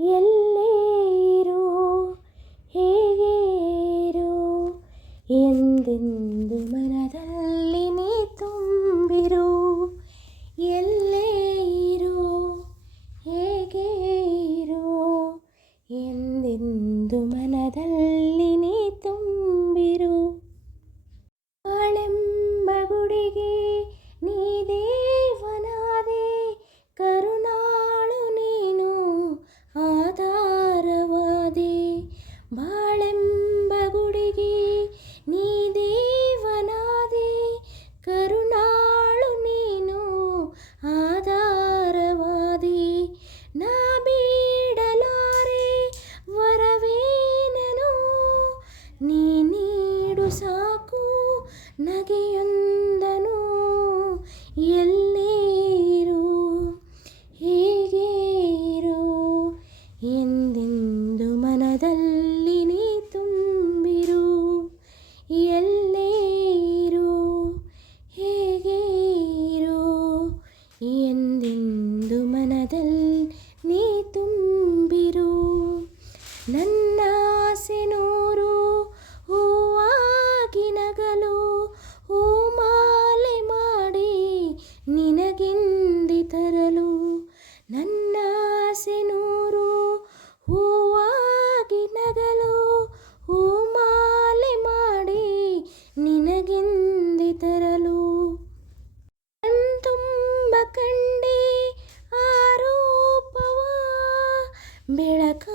ಎಲ್ಲೇ ಇರು, ಹೇಗೆ ಇರು, ಎಂದೆಂದು ಮನದಲ್ಲಿ ನೀ ತುಂಬಿರು. ಎಲ್ಲೇ ಇರು, ಹೇಗೆ ಇರು, ಎಂದೆಂದು ಮನದಲ್ಲಿ ನೀ ತುಂಬಿರು. ಬಾಳೆಂಬ ಗುಡಿಗೆ ನೀ ದೇವನಾದೆ, ಕರುಣಾಳು ನೀನು ಆಧಾರವಾದೆ. ಬಾಳೆಂಬ ಗುಡಿಗೆ ನೀ ದೇವನಾದೆ, ಕರುಣಾಳು ನೀನು ಆಧಾರವಾದೆ. ನಾ ಬೇಡಲಾರೆ ವರವೇನನು, ನೀ ನೀಡು ಸಾಕು ನಗೆಯೊಂದನು. ಎಲ್ಲೇ ಇರು, ಹೇಗೆ ಇರು, ಎಂದೆಂದು ಮನದಲ್ಲಿ ನೀ ತುಂಬಿರು. ಎಲ್ಲೇ ಇರು, ಹೇಗೆ ಇರು, ಎಂದೆಂದು ಮನದಲ್ಲಿ ನೀ ತುಂಬಿರು. ನನ್ನ ಆಸೆ ನೂರು ಹೂವಾಗಿ ನಗಲು, ಹೂಮಾಲೆ ಮಾಡಿ ನಿನಗೆಂದೆ ತರಲು. ನನ್ನ ಆಸೆ ನೂರು ಹೂವಾಗಿ ನಗಲು, ಹೂಮಾಲೆ ಮಾಡಿ ನಿನಗೆಂದೆ ತರಲು. ಕಣ್ತುಂಬ ಕಂಡೆ ಆರೋಪವ, ಬೆಳಕ